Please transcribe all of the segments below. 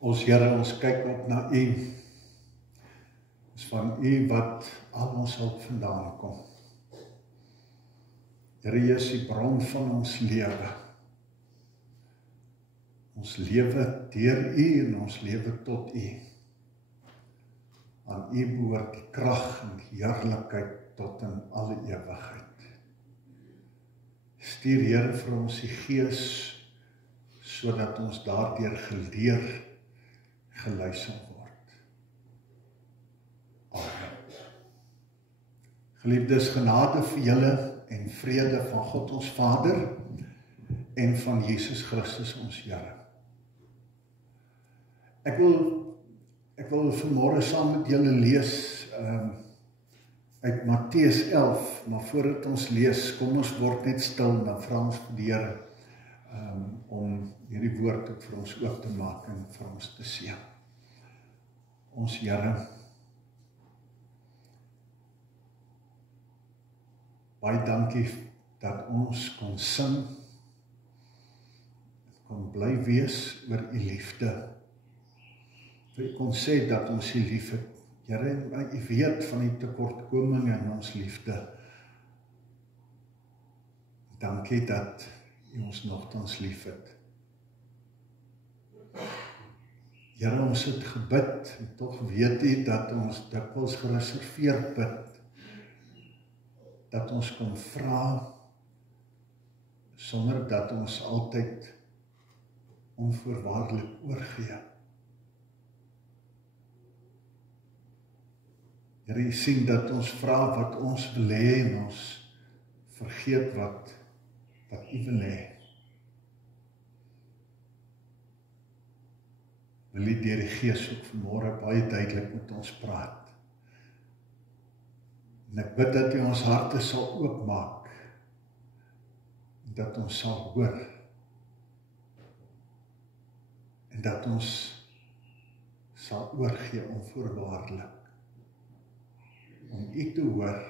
Ons Here, ons kyk op na U. Is van U wat al ons hulp vandaan kom. Here, U is die bron van ons lewe. Ons lewe deur U en ons lewe tot U. Aan U behoort die krag en die heerlikheid tot in alle ewigheid. Stuur Here vir ons die Gees, sodat ons daardeur geleer, gelei sal word. Amen. Geliefdes, genade vir julle en vrede van God ons Vader en van Jesus Christus ons Here. Ek wil vanmôre saam met julle lees uit Matteus 11, maar voordat ons lees, kom ons word net stil en dan vra ons vir die Here om hierdie woord ook vir ons oop te maak en vir ons te seën. Ons Here, baie dankie dat ons kon sing, kon bly wees oor U liefde. U kon sê dat ons U lief het. Here, U weet van die tekortkominge in ons liefde. Dankie dat U ons nogtans lief het. Here, ons het gebid, en tog weet U dat ons dikwels gereserveerd bid, dat ons kon vra, sonder dat ons altyd onvoorwaardelik oorgee. Here, U sien dat ons vra wat ons wil hê en ons vergeet wat U wil hê. Wil U deur die Gees ook vanmôre baie duidelik met ons praat. En ek bid dat U ons harte sal oopmaak, dat ons sal hoor, en dat ons sal oorgee onvoorwaardelik, om U te hoor,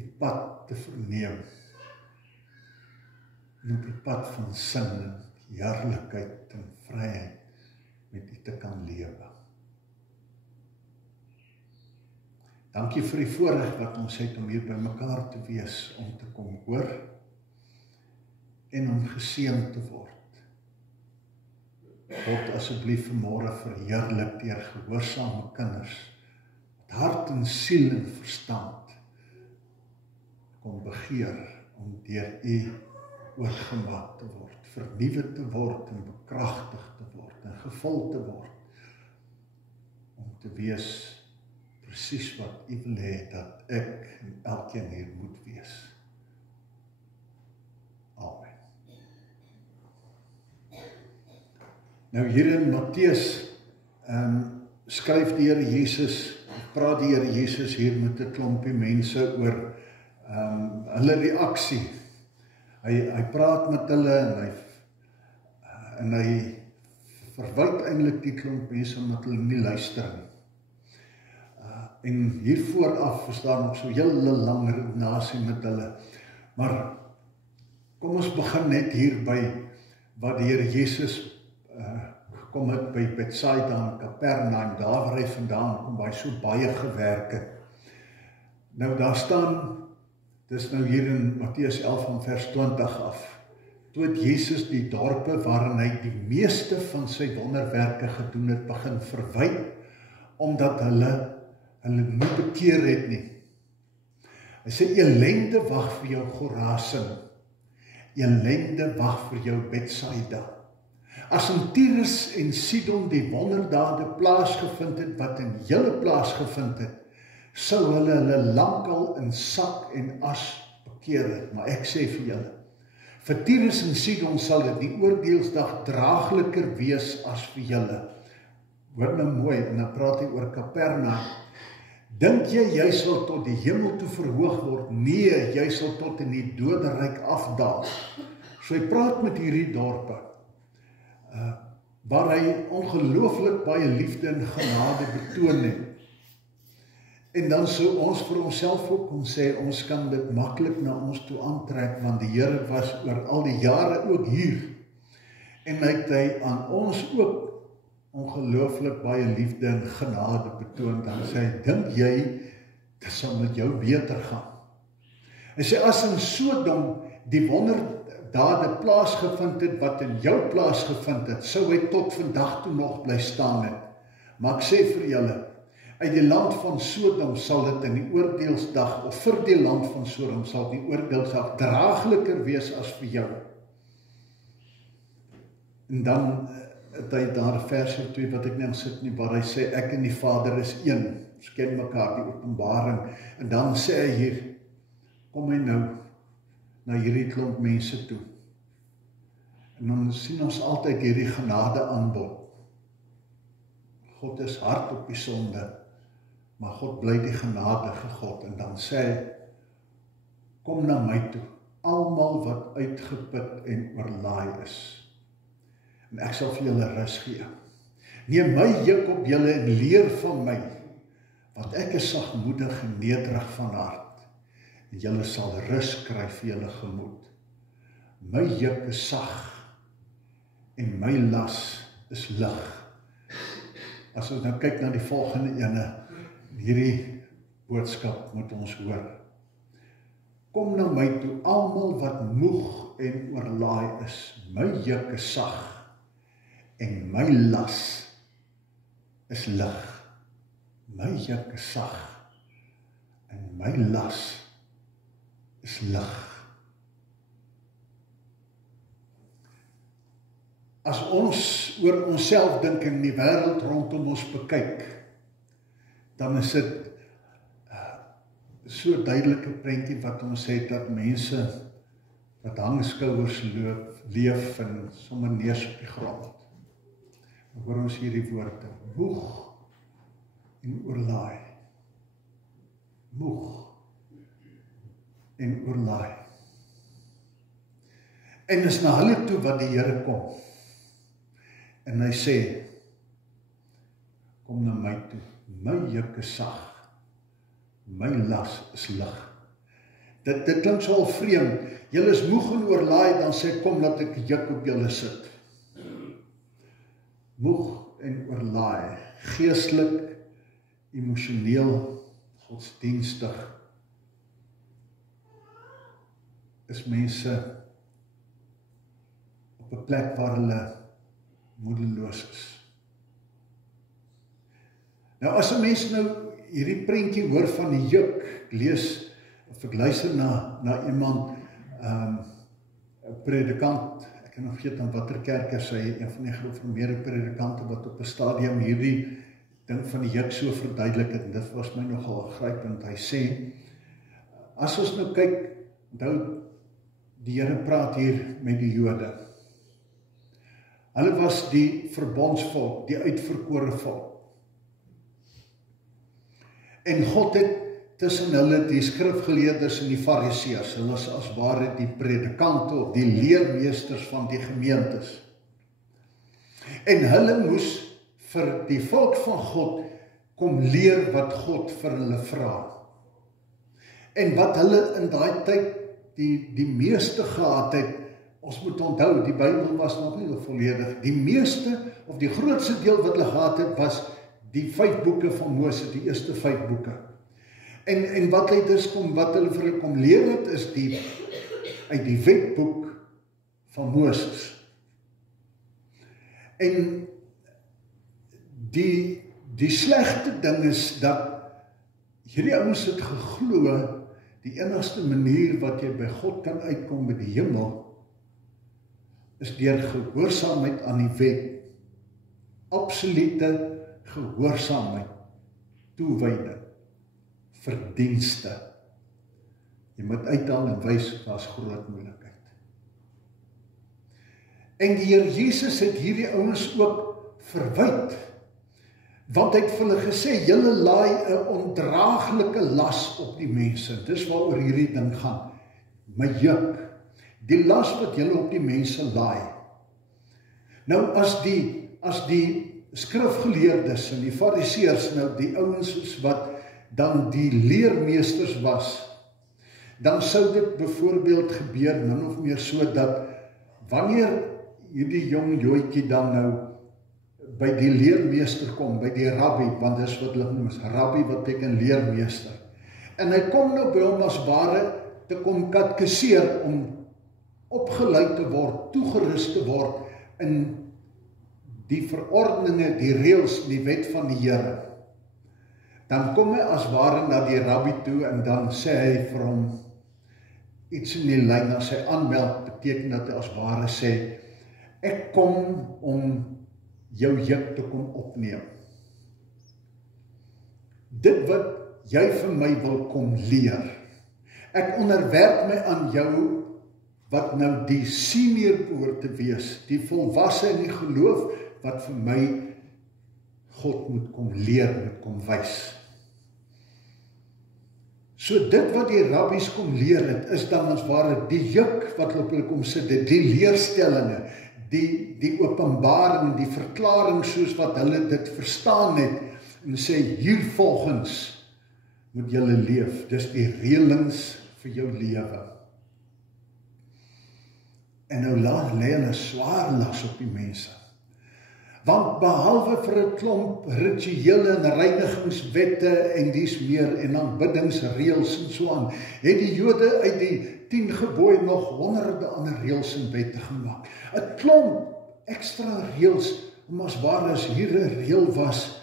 U pad te verneem, en op die pad van sin en heerlikheid en vryheid met U te kan lewe. Dankie vir die voorreg wat ons het om hier by mekaar te wees, om te kom hoor, en om geseën te word. God, asseblief vanmôre verheerlik deur gehoorsame kinders, hart en siel en verstand kom begeer om deur U oorgemaak te word, vernuwe te word en bekragtig te word en gevul te word, om te wees presies wat U wil hê dat ek en elkeen hier moet wees. Amen. Nou hier in Matteus skryf die Here Jesus, praat die Here Jesus hier met 'n klompie mense oor hulle reaksie. Hy praat met hulle en hy verwyd eintlik die klomp mense omdat hulle nie luister nie. En hier vooraf is daar nog so hele lang redenasie met hulle. Maar kom ons begin net hier by wat die Here Jesus gekom het by Bethsaida en Kapernaum, daar waar hy vandaan kom, waar hy so baie gewerk het. Nou daar staan, dis nou hier in Matteus 11 van vers 20 af, toe het Jesus die dorpe waarin hy die meeste van sy wonderwerke gedoen het, begin verwyd, omdat hulle nie bekeer het nie. Hy sê, elende wag vir jou Chorazin, elende wag vir jou Bethsaida. As in Tyrus en Sidon die wonderdade plaasgevind het, wat in julle plaasgevind het, sou hulle lankal in sak en as bekeer het. Maar ek sê vir julle, vir Tyrus en Sidon sal dit die oordeelsdag draagliker wees as vir julle. Hoor nou mooi, en dan praat hy oor Kapernaum. Dink jy sal tot die hemel toe verhoog word? Nee, jy sal tot in die doderyk afdaal. So hy praat met hierdie dorpe, waar hy ongelooflik baie liefde en genade betoon het. En dan sou ons vir onsself ook kon sê, ons kan dit maklik na ons toe aantrek, want die Here was oor al die jare ook hier. En het hy aan ons ook ongelooflik baie liefde en genade betoon, dan sê hy, dink jy, dit sal met jou beter gaan. Hy sê, as in Sodom die wonderdade plaasgevind het, wat in jou plaasgevind het, sou hy tot vandag toe nog bly staan het. Maar ek sê vir julle, uit die land van Sodom sal dit in die oordeelsdag, of vir die land van Sodom sal die oordeelsdag draaglijker wees as vir jou. En dan het hy daar vers 2 wat ek nou sit nie, waar hy sê, ek en die Vader is een, ons ken mekaar, die Openbaring, en dan sê hy hier, kom hy nou na hierdie klomp mense toe. En dan sien ons altyd hierdie genade aanbod. God is hard op die sonde, maar God bly die genadige God, en dan sê hy, kom na my toe, almal wat uitgeput en oorlaai is, en ek sal vir julle rus gee. Neem my juk op julle en leer van my, want ek is sagmoedig en nederig van hart, en julle sal rus kry vir julle gemoed. My juk is sag, en my las is lig. As ons nou kyk na die volgende ene, hierdie boodskap moet ons hoor. Kom na my toe, almal wat moeg en oorlaai is, my juk is sag, en my las is lig. My juk is sag, en my las is lig. As ons oor onsself dink en die wêreld rondom ons bekyk, dan is dit so duidelike prentjie wat ons het, dat mense wat hangskouers leef en sommer neus op die grond. Dan hoor ons hierdie woorde, moeg en oorlaai. Moeg en oorlaai. En is na hulle toe wat die Here kom. En hy sê, kom na my toe, my juk is sag, my las is lig. Dit klink so al vreemd, julle is moeg en oorlaai, dan sê, kom dat ek juk op julle sit. Moeg en oorlaai, geestelik, emosioneel, godsdienstig, is mense op 'n plek waar hulle moedeloos is. Nou as 'n mens nou hierdie prentjie hoor van die juk, ek lees, of ek luister na iemand, 'n predikant, ek kan nog vergeet aan watter kerk is hy, een van die gereformeerde predikante wat op 'n stadium hierdie ding van die juk so verduidelik het, en dit was my nogal grypend. Hy sê, as ons nou kyk, onthou, die Here praat hier met die Jode. Hulle was die verbondsvolk, die uitverkore volk. En God het tussen hulle die skrifgeleerdes en die fariseërs, hulle is as ware die predikante of die leermeesters van die gemeentes. En hulle moes vir die volk van God kom leer wat God vir hulle vra. En wat hulle in daai tyd die meeste gehad het, ons moet onthou, die Bybel was nog nie volledig, die meeste of die grootste deel wat hulle gehad het, was die 5 boeke van Moses, die eerste 5 boeke. En wat hy dus wat hulle vir hulle kom leer het, is uit die wetboek van Moses. En die slegte ding is dat hierdie ouens het geglo, die enigste manier wat jy by God kan uitkom by die hemel, is deur gehoorsaamheid aan die wet. Absolute gehoorsaamheid, toewyding, verdienste. Jy moet uithaal en wys, daar's groot moeilikheid. En die Here Jesus het hierdie ouens ook verwyd, want hy het vir hulle gesê, julle laai 'n ondraaglike las op die mense. Dis waaroor hierdie ding gaan. My juk, die las wat julle op die mense laai. Nou as die skrifgeleerdes en die fariseërs, nou die ouens wat dan die leermeesters was, dan sou dit byvoorbeeld gebeur, min of meer so, dat wanneer hierdie jong joetjie dan nou by die leermeester kom, by die rabbi, want dis wat hulle noem, rabbi wat beteken leermeester. En hy kom nou by hom as ware te kom katkeseer om opgeleid te word, toegerus te word in die verordeninge, die reëls, die wet van die Here. Dan kom hy as ware na die rabbi toe en dan sê hy vir hom iets in die lyn, as hy aanmeld, beteken dat hy as ware sê, ek kom om jou juk te kom opneem. Dit wat jy vir my wil kom leer. Ek onderwerp my aan jou wat nou die senior behoort te wees, die volwasse in die geloof, wat vir my God moet kom leer, moet kom wys. So dit wat die rabbies kom leer het, is dan as ware die juk wat op hulle kom sit, die leerstellinge, die openbaring, die verklaring soos wat hulle dit verstaan het, en sê hiervolgens moet julle leef, dis die reëlings vir jou lewe. En nou lê hulle swaar las op die mense. Want behalwe vir 'n klomp rituele en reinigingswette en dies meer en aanbiddingsreëls en so aan, het die Jode uit die 10 gebooie nog honderde ander reëls en wette gemaak. 'n Klomp ekstra reëls, om as ware as hier 'n reël was,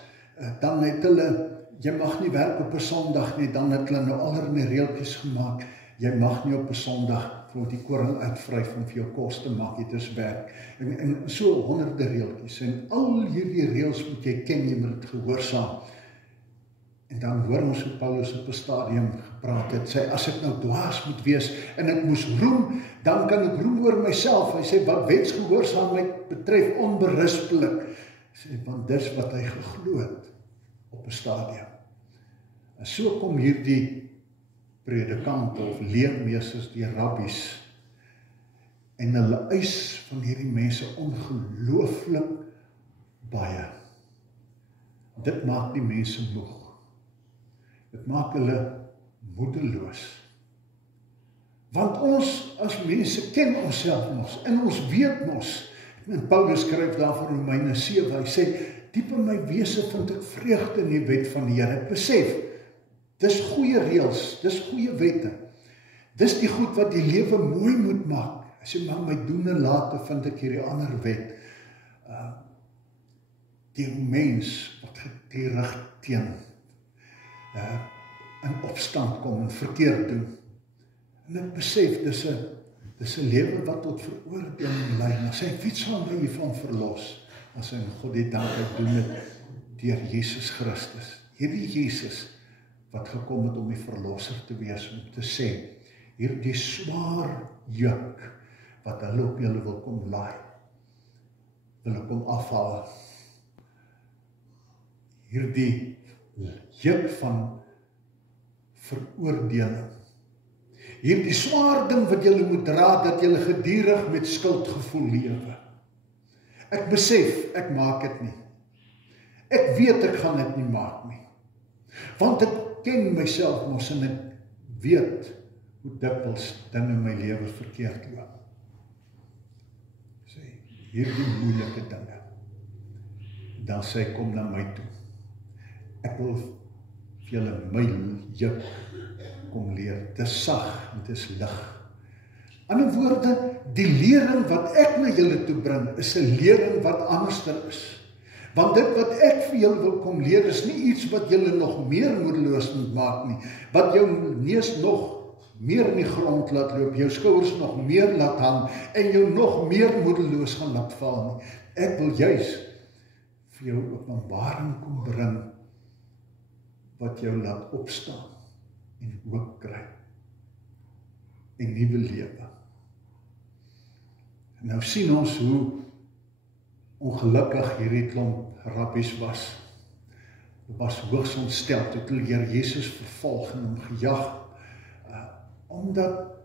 dan het hulle, jy mag nie werk op 'n Sondag nie, dan het hulle nou allerlei reëltjies gemaak. Jy mag nie op 'n Sondag vir die koring uitvryf om vir jou kos te maak, dit is werk. En so honderde reëltjies. En al hierdie reëls moet jy ken, jy moet dit gehoorsaam. En dan hoor ons hoe Paulus op 'n stadium gepraat het, sê, as ek nou dwaas moet wees en ek moes roem, dan kan ek roem oor myself. Hy sê, wat wetsgehoorsaamheid betref, onberispelik. Hy sê, want dis wat hy geglo het op 'n stadium. En so kom hierdie predikante of leermeesters, die rabbies, en hulle eis van hierdie mense ongelooflik baie. Dit maak die mense moeg. Dit maak hulle moedeloos. Want ons as mense ken onsself mos, en ons weet mos, en Paulus skryf daar vir Romeine 7, hy sê, diep in my wese vind ek vreugde in die wet van die Here. Ek besef, dis goeie reëls, dis goeie wette. Dis die goed wat die lewe mooi moet maak. Hy sê, maar my doen en late vind ek hierdie ander wet. Die mens wat geterug teen in opstand kom en verkeerd doen. En ek besef, dis 'n lewe wat tot veroordeling lei. En hy sê, wie sal my hiervan verlos? As hy God die dank het doen het deur Jesus Christus. Hierdie Jesus wat gekom het om die verlosser te wees, om te sê, hierdie swaar juk wat hulle op julle wil kom laai, wil ek kom afhaal. Hierdie juk van veroordeling. Hierdie swaar ding wat julle moet dra, dat julle gedurig met skuldgevoel lewe. Ek besef, ek maak dit nie. Ek weet ek gaan dit nie maak nie. Want ek ken myself mos en ek weet hoe dikwels dinge in my lewe verkeerd loop. Sê, hierdie moeilike dinge. Dan sê hy, kom na my toe. Ek wil vir julle my juk kom leer. Dit is sag en dit is lig. In ander woorde, die lering wat ek na julle toe bring, is 'n lering wat anderster is. Want dit wat ek vir julle wil kom leer, is nie iets wat julle nog meer moedeloos moet maak nie. Wat jou neus nog meer in die grond laat loop, jou skouers nog meer laat hang, en jou nog meer moedeloos gaan laat val nie. Ek wil juis vir jou openbaring kom bring, wat jou laat opstaan, en hoop kry, en nuwe lewe. En nou sien ons hoe ongelukkig hierdie klomp rabbies was. Hulle was hoogs ontstel toe hulle Here Jesus vervolg en hom gejag, omdat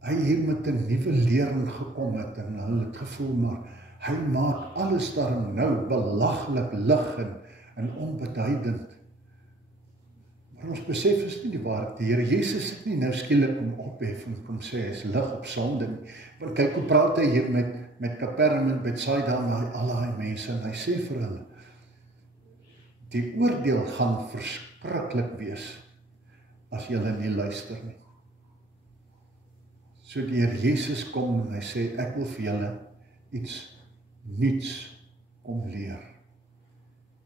hy hier met 'n nuwe lering gekom het, en hulle het gevoel, maar hy maak alles daarom nou belaglik lig en onbeduidend. Maar ons besef is nie die waarheid. Die Here Jesus het nie nou skielik om ophef en kom sê, hy is lig op sonde nie. Want kyk hoe praat hy hier met Kapernaum en Betsaida en al die mense, en hy sê vir hulle, die oordeel gaan verskriklik wees, as julle nie luister nie. So die Here Jesus kom en hy sê, ek wil vir julle iets nuuts kom leer.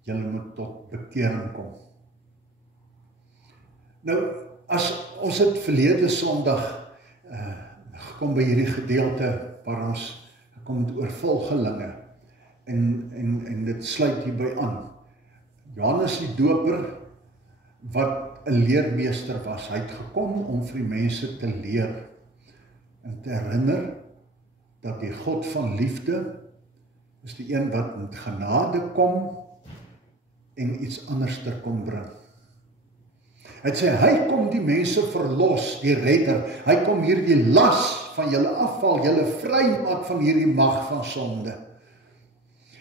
Julle moet tot bekering kom. Nou, as ons het verlede Sondag gekom by hierdie gedeelte waar ons kom het oor volgelinge en dit sluit hierby aan. Johannes die Doper, wat 'n leermeester was, hy het gekom om vir die mense te leer en te herinner dat die God van liefde is die een wat met genade kom en iets anders ter kom bring. Hy sê, hy kom die mense verlos, die redder, hy kom hierdie las van julle afval, julle vry maak van hierdie mag van sonde.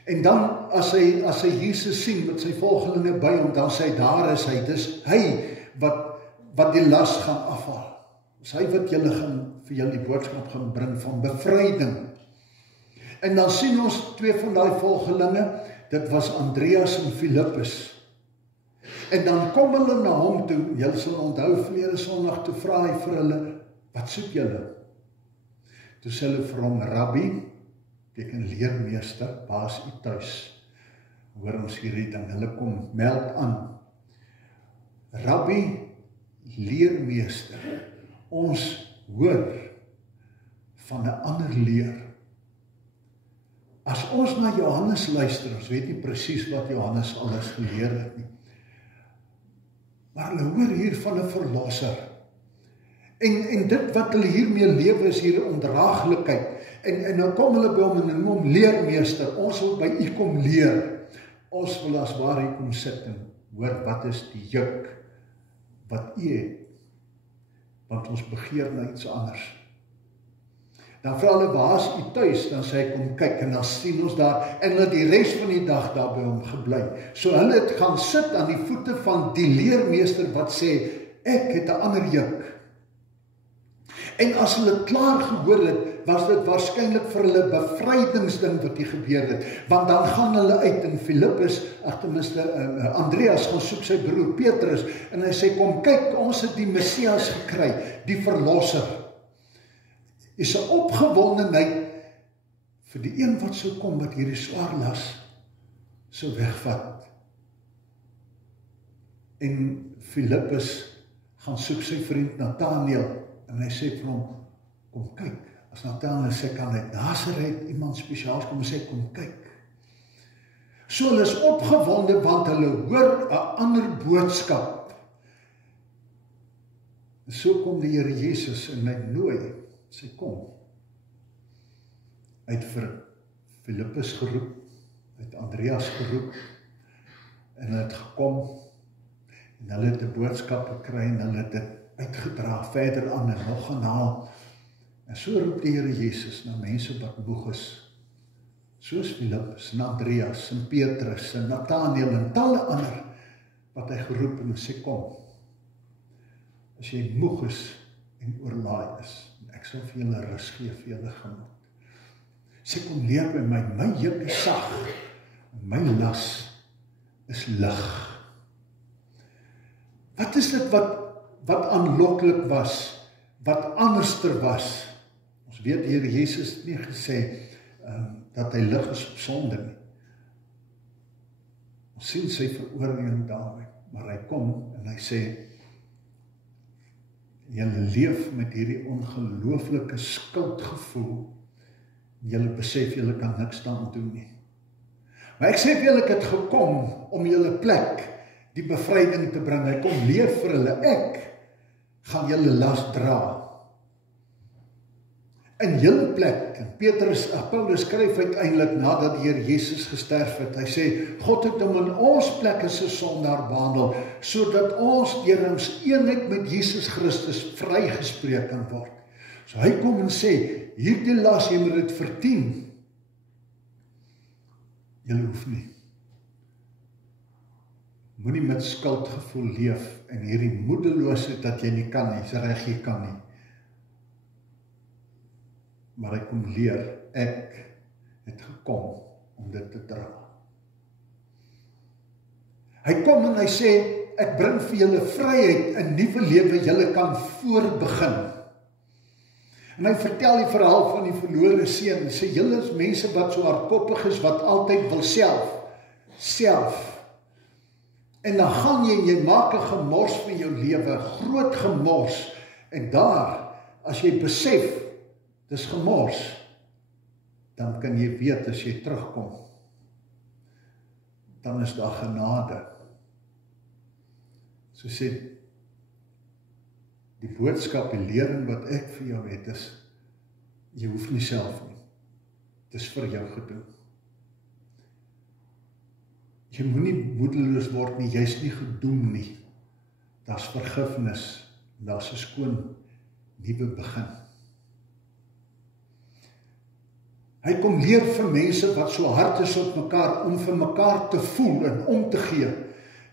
En dan, as hy Jesus sien met sy volgelinge by hom, dan sê hy, daar is hy, dis hy wat die las gaan afhaal. Dis hy wat julle gaan, vir julle die boodskap gaan bring van bevryding. En dan sien ons twee van die volgelinge, dit was Andreas en Filippus. En dan kom hulle na hom toe, julle sal onthou verlede Sondag, toe vra hy vir hulle, wat soek julle? Toe sê hulle vir hom, Rabbi, beteken leermeester, waar is u tuis? Hoor ons hierdie ding, hulle kom meld aan. Rabbi, leermeester, ons hoor van 'n ander leer. As ons na Johannes luister, ons weet nie presies wat Johannes alles geleer het nie. Maar hulle hoor hier van 'n verlosser. En dit wat hulle hiermee lewe is hier ondraaglikheid. En dan kom hulle by hom en noem hom leermeester. Ons wil by u kom leer. Ons wil as waar u kom sit en hoor wat is die juk wat u het. Want ons begeer na iets anders. Dan vra hulle, waar is u tuis? Dan sê hy, kom kyk, en dan sien ons daar, en hulle die res van die dag daar by hom gebly. So hulle het gaan sit aan die voete van die leermeester wat sê, ek het 'n ander juk. En as hulle klaar gehoor het, was dit waarskynlik vir hulle bevrydingsding wat hier gebeur het, want dan gaan hulle uit en Filippus, Andreas gaan soek sy broer Petrus, en hy sê, kom kyk, ons het die Messias gekry, die verlosser. Is 'n opgewondenheid vir die een wat sou kom, wat hierdie swaar las sou wegvat. En Filippus gaan soek sy vriend Nathanael, en hy sê vir hom, kom kyk, as Nathanael sê, kan uit Nazareth iemand spesiaals kom en sê, kom kyk. So hulle is opgewonde, want hulle hoor 'n ander boodskap. En so kom die Here Jesus en hy nooi, sê kom. Hy het vir Filippus geroep, hy het Andreas geroep, en hy het gekom, en hulle het 'n boodskap gekry, en hulle het dit uitgedra, verder aan en nog gaan haal. En so roep die Here Jesus na mense wat moeg is, soos Filippus, en Andreas, en Petrus, en Nathanael, en talle ander, wat hy geroep en sê, kom, as jy moeg is, en oorlaai is, en ek sal vir julle rus gee, vir julle gemoed. Sê, kom leer by my juk is sag, en my las is lig. Wat is dit wat aanloklik was, wat anderster was? Ons weet, die Here Jesus het nie gesê, dat hy lig is op sonde nie. Ons sien sy veroordeling daarmee, maar hy kom en hy sê, julle leef met hierdie ongelooflike skuldgevoel, en julle besef julle kan niks daaraan doen nie. Maar ek sê vir julle, ek het gekom om julle plek, die bevryding te bring. Hy kom leer vir hulle, ek gaan julle las dra. In julle plek, en Paulus skryf uiteindelik nadat die Here Jesus gesterf het, hy sê, God het hom in ons plek as 'n sondaar behandel, sodat ons deur ons eenheid met Jesus Christus vrygespreek kan word. So hy kom en sê, hierdie las, jy moet dit verdien. Julle hoef nie. Moenie met skuldgevoel leef, en hierdie moedeloosheid dat jy nie kan nie, is reg, jy kan nie. Maar hy kom leer, ek het gekom om dit te dra. Hy kom en hy sê, ek bring vir julle vryheid, 'n nuwe lewe, julle kan voorbegin. En hy vertel die verhaal van die verlore seun, en sê, julle is mense wat so hardkoppig is, wat altyd wil self. En dan gaan jy maak 'n gemors van jou lewe, groot gemors, en daar, as jy besef, dis gemors, dan kan jy weet, as jy terugkom, dan is daar genade. So sê, die boodskap, die lering wat ek vir jou het is, jy hoef nie self nie. Dit is vir jou gedoen. Jy moet nie moedeloos word nie, jy is nie gedoem nie. Daar's vergifnis, daar's 'n skoon nuwe begin. Hy kom leer vir mense wat so hard is op mekaar, om vir mekaar te voel en om te gee.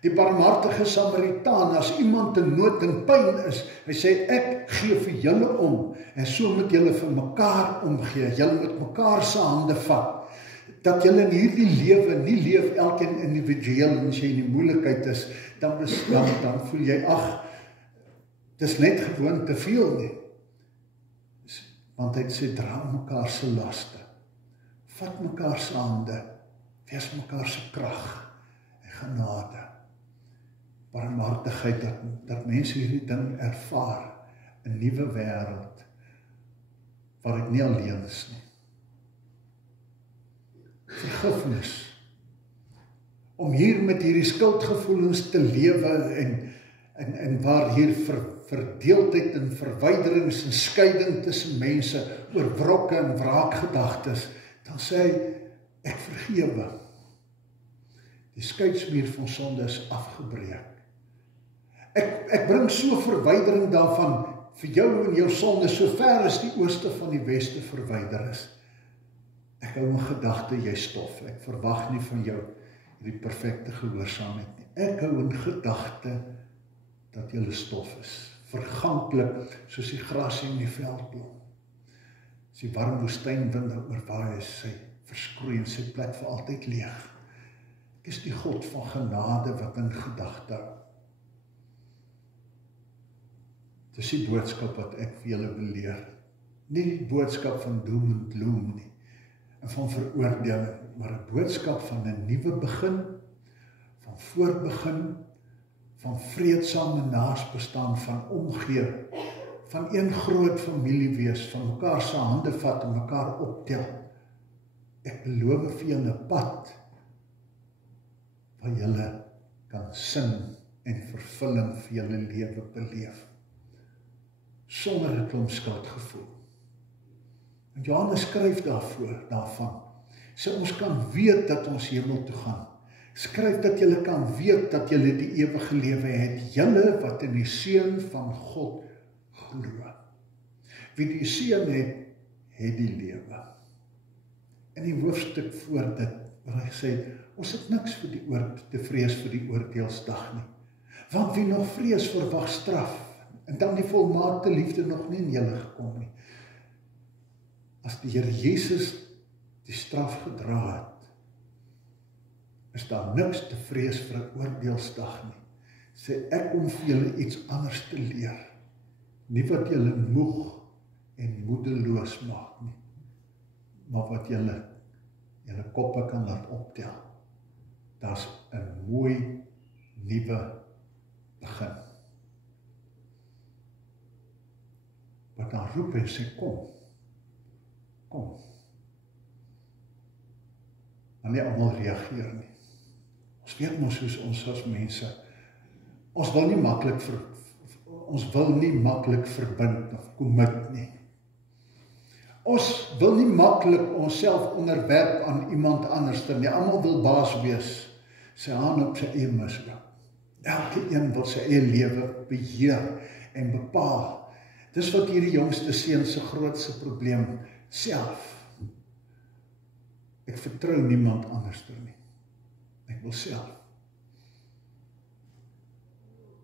Die barmhartige Samaritaan, as iemand in nood en pyn is, hy sê, ek gee vir julle om, en so moet julle vir mekaar omgee, julle moet mekaar se hande vat, dat julle in hierdie lewe nie leef elkeen individueel, en as jy in die moeilikheid is, dan voel jy, dis net gewoon te veel nie. Want hy sê, dra mekaar se laste, vat mekaar se hande, wees mekaar se krag en genade. Barmhartigheid, dat mense hierdie ding ervaar, 'n nuwe wêreld, waar ek nie alleen is nie. Vergifnis, om hier met hierdie skuldgevoelens te lewe, en waar hier verdeeldheid en verwyderings en skeiding tussen mense, oor wrokke en wraakgedagtes, dan sê hy, ek vergewe. Die skeidsmuur van sonde is afgebreek. Ek bring so verwydering daarvan vir jou en jou sonde, so ver as die ooste van die weste verwyder is. Ek hou in gedagte, jy stof. Ek verwag nie van jou die perfekte gehoorsaamheid nie. Ek hou in gedagte dat jy stof is. Verganklik, soos die gras in die veldblom. As die warm woestynwinde oorwaai is, sy verskroei en sy plek vir altyd leeg. Ek is die God van genade wat in gedagte hou. Dis die boodskap wat ek vir julle wil leer. Nie die boodskap van doom en gloom nie, en van veroordeling, maar 'n boodskap van 'n nuwe begin, van voorbegin, van vreedsame naasbestaan, van omgee, van een groot familie wees, van mekaar se hande vat en mekaar optel. Ek beloof vir julle 'n pad waar julle kan sin en vervulling vir julle lewe beleef, sonder 'n klomp skuldgevoel. En Johannes skryf daarvan, sê ons kan weet dat ons hemel toe gaan. Skryf dat julle kan weet dat julle die ewige lewe het, julle wat in die Seun van God glo. Wie die Seun het, het die lewe. In die hoofstuk voor dit, waar hy sê, ons het niks te vrees vir die oordeelsdag nie. Want wie nog vrees verwag straf, en dan die volmaakte liefde nog nie in julle gekom nie. As die Here Jesus die straf gedra het, is daar niks te vrees vir 'n oordeelsdag nie. Sê ek om vir julle iets anders te leer, nie wat julle moeg en moedeloos maak nie, maar wat julle koppe kan laat optel. Daar's 'n mooi nuwe begin. Wat dan roep en sê, kom. Maar nie almal reageer nie. Ons weet mos soos ons as mense, ons wil nie maklik verbind of commit nie. Ons wil nie maklik onsself onderwerp aan iemand anders nie. Almal wil baas wees, sy hand op sy eie misloop. Elke een wil sy eie lewe beheer en bepaal. Dis wat hierdie jongste seun se grootste probleem, self. Ek vertrou niemand anders nie. Ek wil self.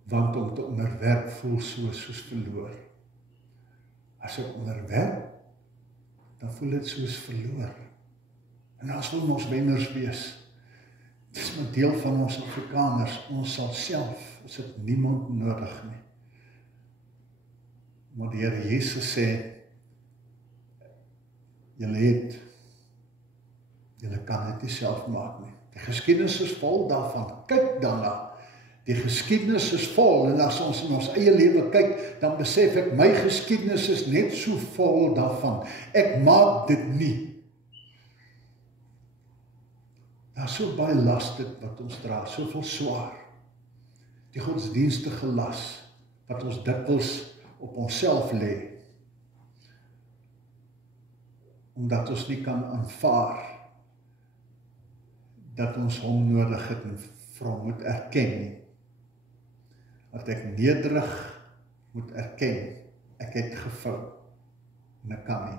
Want om te onderwerp voel soos verloor. As ek onderwerp, dan voel dit soos verloor. En ons wil ons wenners wees. Dit is 'n deel van ons Afrikaners, ons sal self, ons het niemand nodig nie. Maar die Here Jesus sê, julle kan dit nie self maak nie. Die geskiedenis is vol daarvan, kyk daarna. Die geskiedenis is vol, en as ons in ons eie lewe kyk, dan besef ek, my geskiedenis is net so vol daarvan. Ek maak dit nie. Daar is so baie las dit wat ons dra, soveel swaar. Die godsdienstige las, wat ons dikwels op onsself lê. Omdat ons nie kan aanvaar, dat ons hom nodig het en vir hom moet erken nie. Dat ek nederig moet erken, ek het gevou, en ek kan nie.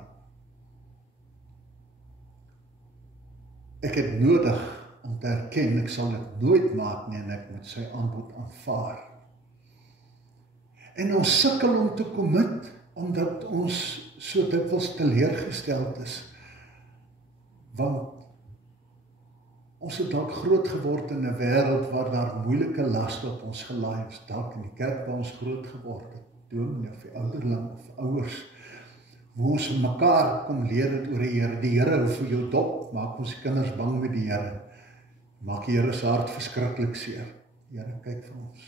Ek het nodig om te erken, ek sal dit nooit maak nie, en ek moet sy aanbod aanvaar. En ons sukkel om te commit, omdat ons so dikwels teleurgesteld is. Want ons het dalk groot geword in 'n wêreld waar daar moeilike laste op ons gelaai is, dalk in die kerk waar ons groot geword het, dominee of die ouderling of ouers, hoe ons mekaar kom leer het oor die Here. Die Here hou vir jou dop, maak ons die kinders bang met die Here, maak die Here se hart verskriklik seer. Die Here kyk vir ons.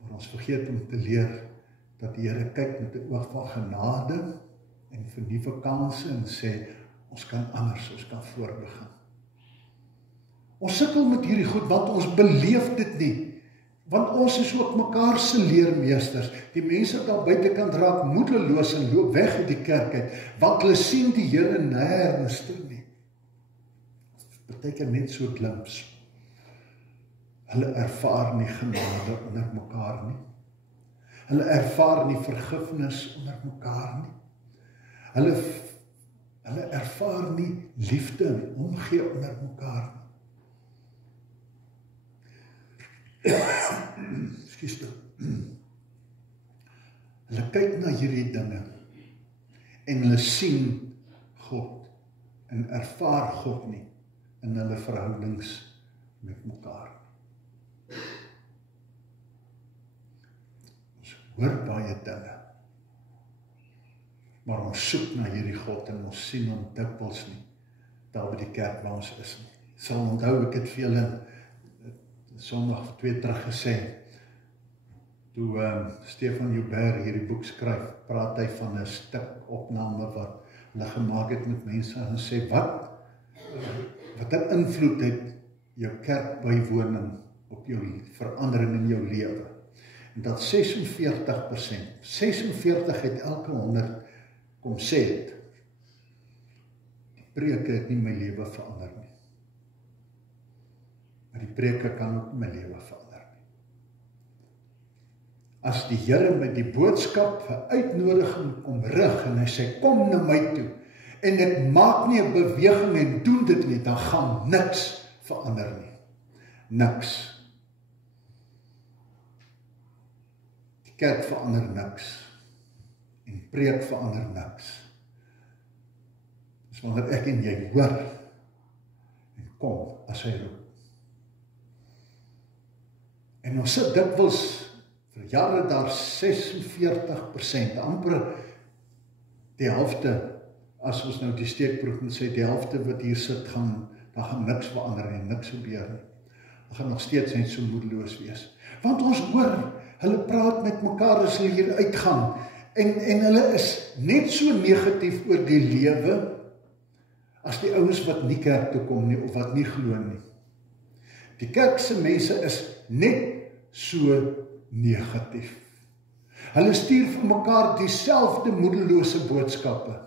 Maar ons vergeet om te leer dat die Here kyk met 'n oog van genade en vir nuwe kansse en sê, ons kan anders, ons kan voorbegin. Ons sukkel met hierdie goed, want ons beleef dit nie. Want ons is ook mekaar se leermeesters. Die mense daar buitekant raak moedeloos en loop weg uit die kerk uit, want hulle sien die Here nêrens nie. Partykeer net so glimps. Hulle ervaar nie genade onder mekaar nie. Hulle ervaar nie vergifnis onder mekaar nie. Hulle ervaar nie liefde en omgee onder mekaar nie. Ekskuus toe. Hulle kyk na hierdie dinge en hulle sien God en ervaar God nie in hulle verhoudings met mekaar. Ons hoor baie dinge, maar ons soek na hierdie God en ons sien hom dikwels nie, daar by die kerk waar ons is nie. Sal onthou, ek het veel in Sondag of 2 terug gesê, toe Stefan Joubert hierdie boek skryf, praat hy van 'n stuk opname wat hulle gemaak het met mense en sê, wat 'n invloed het jou kerkbywoning op jou verandering in jou lewe. En dat 46% het elke 100 kom sê het, die preke het nie my lewe verander nie. Maar die preke kan ook my lewe verander nie. As die Here met die boodskap vir uitnodiging kom rig en hy sê, kom na my toe, en ek maak nie 'n beweging en doen dit nie, dan gaan niks verander nie. Niks. Die kerk verander niks. En preek verander niks. Dis wanneer ek en jy hoor en kom as hy roep. En ons sit dikwels vir jare daar 46%, amper die helfte, as ons nou die steekproef moet sê, die helfte wat hier sit, dan gaan niks verander en niks gebeur nie. Ons gaan nog steeds net so moedeloos wees. Want ons hoor, hulle praat met mekaar as hulle hier uitgaan, en hulle is net so negatief oor die lewe, as die ouens wat nie kerk toe kom nie, of wat nie glo nie. Die kerkse mense is net so negatief. Hulle stuur vir mekaar dieselfde moedelose boodskappe.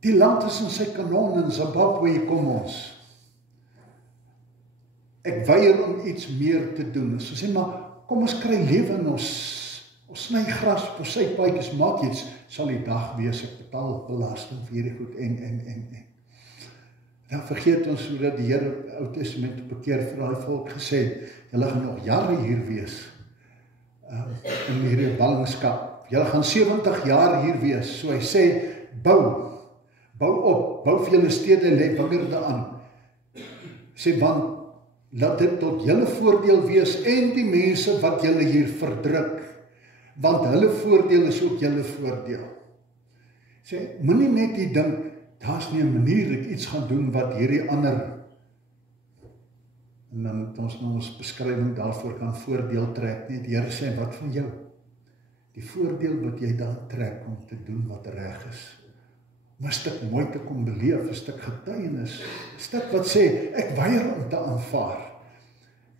Die land is in sy kanon, in Zimbabwe kom ons. Ek weier om iets meer te doen. So sê maar, kom ons kry lewe in ons sny gras op ons sypaadjies, maak iets, sal die dag wees, ek betaal belasting vir hierdie goed en. Dan vergeet ons hoe dat die Here Ou Testament op 'n keer vir daai volk gesê het, julle gaan nog jare hier wees, in hierdie ballingskap, julle gaan 70 jaar hier wees, so hy sê, bou op, bou vir julle stede, lê wingerde aan. Sê, want, laat dit tot julle voordeel wees, en die mense wat julle hier verdruk, want hulle voordeel is ook julle voordeel. Sê, moenie net die dink, daar's nie 'n manier ek iets gaan doen wat hierdie ander, en dan het ons nou ons beskrywing daarvoor kan voordeel trek, nie, die Here sê, wat van jou? Die voordeel wat jy dan trek om te doen wat reg is, om 'n stuk mooi te kom beleef, 'n stuk getuienis, 'n stuk wat sê, ek weier om te aanvaar,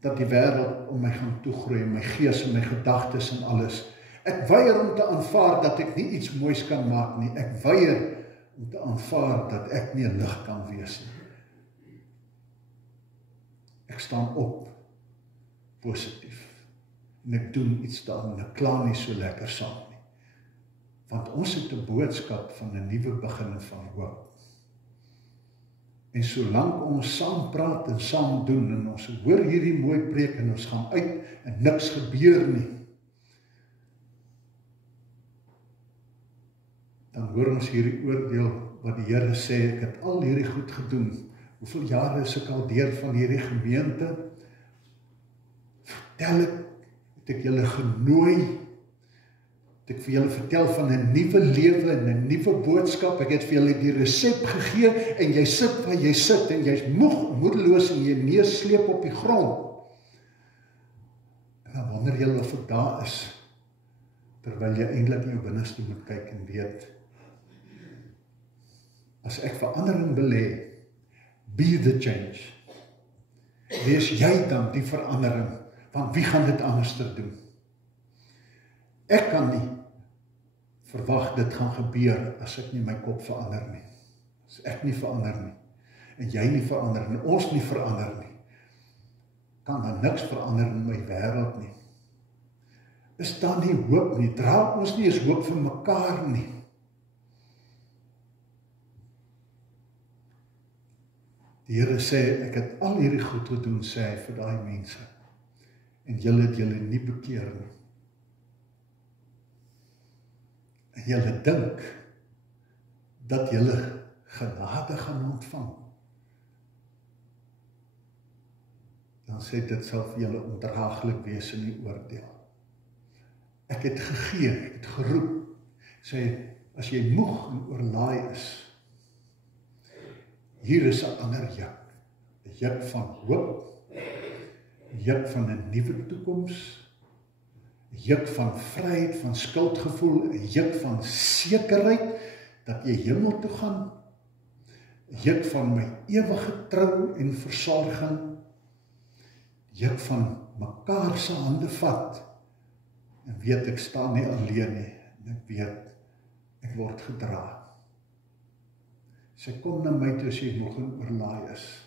dat die wêreld om my gaan toegroei, my gees en my gedagtes en alles. Ek weier om te aanvaar dat ek nie iets moois kan maak nie. Ek weier om te aanvaar dat ek nie 'n lig kan wees nie. Ek staan op, positief, en ek doen iets daarin, ek kla nie so lekker saam nie. Want ons het 'n boodskap van 'n nuwe begin en van hoop. En solank ons saam praat en saam doen, en ons hoor hierdie mooi preek, en ons gaan uit, en niks gebeur nie, dan hoor ons hierdie oordeel, wat die Here sê, ek het al hierdie goed gedoen, hoeveel jare is ek al deur van hierdie gemeente, vertel het ek julle genooi, het ek vir julle vertel van 'n nuwe lewe en 'n nuwe boodskap, ek het vir julle die resep gegee, en jy sit waar jy sit, en jy's moedeloos, en jy neersleep op die grond, en dan wonder jy of ek daar is, terwyl jy eintlik in jou binneste moet kyk en weet, as ek verandering wil hê, be the change, wees jy dan die verandering, want wie gaan dit anders doen? Ek kan nie verwag dit gaan gebeur as ek nie my kop verander nie. As ek nie verander nie, en jy nie verander nie, ons nie verander nie, kan daar niks verander in my wêreld nie. Is daar nie hoop nie? Dra ons nie eens hoop vir mekaar nie? Die Here sê, ek het al hierdie goed gedoen, sê hy vir daai mense, en julle het julle nie bekeer nie. En julle dink, dat julle genade gaan ontvang. Dan sê dit sal vir julle ondraaglik wees in die oordeel. Ek het gegee, ek het geroep, sê, as jy moeg en oorlaai is, hier is 'n ander juk, 'n juk van hoop, 'n juk van 'n nuwe toekoms, 'n juk van vryheid, van skuldgevoel, 'n juk van sekerheid, dat jy hemel toe gaan, 'n juk van my ewige trou en versorging, 'n juk van mekaar se hande vat, en weet ek staan nie alleen nie, en ek weet, ek word gedra. Sy kom na my toe as jy moeg en oorlaai is,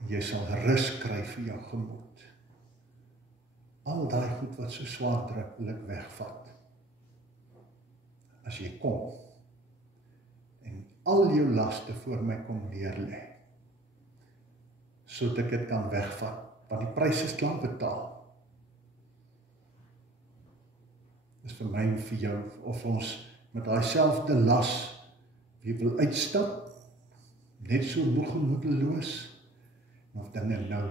en jy sal rus kry vir jou gemoed. Al daai goed wat so swaar druk, wil ek wegvat. As jy kom, en al jou laste voor my kom neerlê, sodat ek dit kan wegvat, want die prys is klaar betaal. Dis vir my en vir jou, of ons met daai selfde las, wie wil uitstap, net so moeg en moedeloos, of dinge nou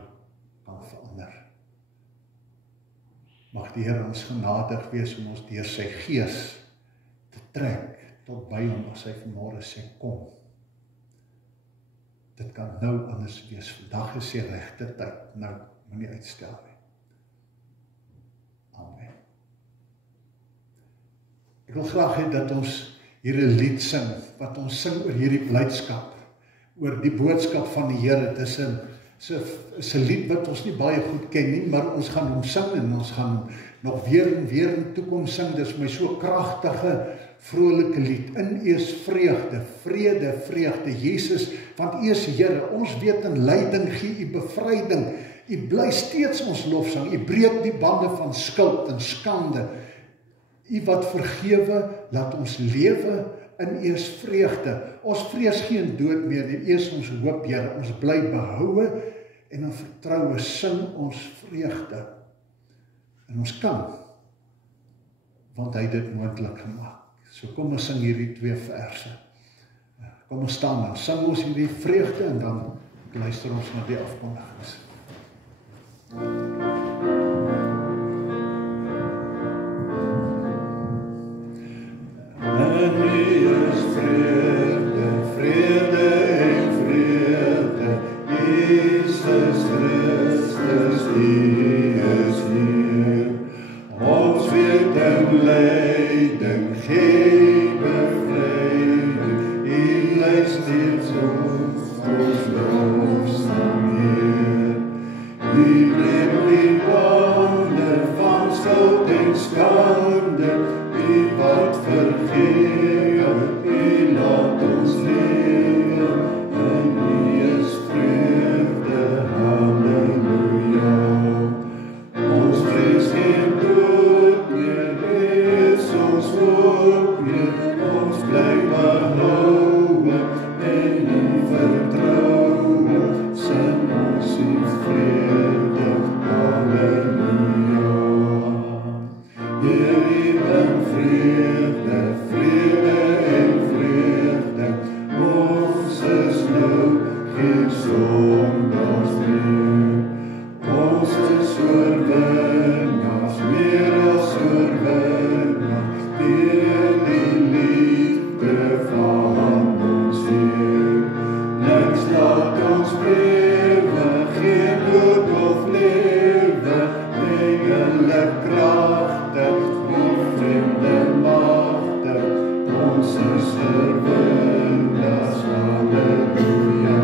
kan verander. Mag die Here ons genadig wees om ons deur sy gees te trek tot by hom as hy vanmôre sê kom. Dit kan nou anders wees. Vandag is die regte tyd. Nou, moenie uitstel nie. Amen. Ek wil graag hê dat ons hier 'n lied sing, wat ons sing oor hierdie blydskap, oor die boodskap van die Here. Dit is 'n lied wat ons nie baie goed ken nie, maar ons gaan hom sing, en ons gaan nog weer en weer in toekoms sing. Dit is my so kragtige, vrolike lied. In U is vreugde, vrede, vreugde, Jesus, want U is Here. Ons weet in lyding gee U bevryding. U bly steeds ons lofsang. U breek die bande van skuld en skande. U wat vergewe, laat ons lewe, in U is vreugde. Ons vrees geen dood meer nie. U is ons hoop, Here. Ons bly behoue, en in vertroue sing ons vreugde. En ons kan, want hy het dit moontlik gemaak. So kom ons sing hierdie 2 verse. Kom ons staan en sing ons hierdie vreugde en dan luister ons na die afkondigings. En U is vrede, vrede en vrede, Jesus Christus, U is hier. Ons weet en leiding, gee bevrijding, U leidt steeds ons loofstaan Heer. U neemt die banden van schuld en schande, U wat vergeven, U laat ons leven, en U is vreugde, halleluja. Ons vrees geen dood meer, is ons hoop weer, ons bly behoue, en U vertrouwe, sing ons U vrede, halleluja. Heer, U bring vrede, vrede en vrede, ons is nou geen sondags meer. Ons is oorwinnaars, meer as oorwinnaars, deur die liefde van ons Heer. Niks laat ons bewe, geen dood of lewe, engele kragte, vreemde magte, ons is oorwinnaars, halleluja.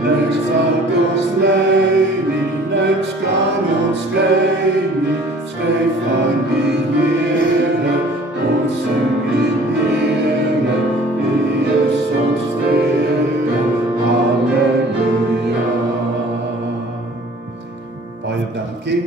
Niks laat ons lei nie, niks kan ons skei nie, skei van die Here, ons sing die Here, U is ons vrede, halleluja. Baie dankie.